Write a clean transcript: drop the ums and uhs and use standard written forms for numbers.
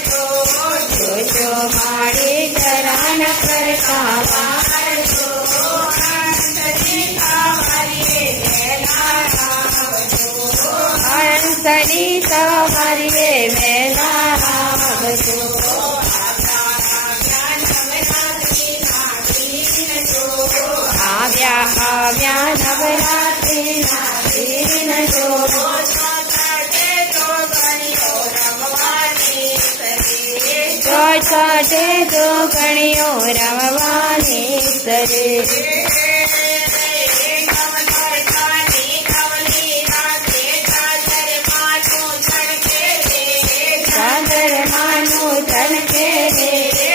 જોજો મારી ચરણ કરતા હંસની સવારીએ વહેલા આવજો આવ્યા નવરાત્રિના દિન જો ચોથે તો ગણીઓ રમવાની સરે ચંદ્રમાનું તણકે રે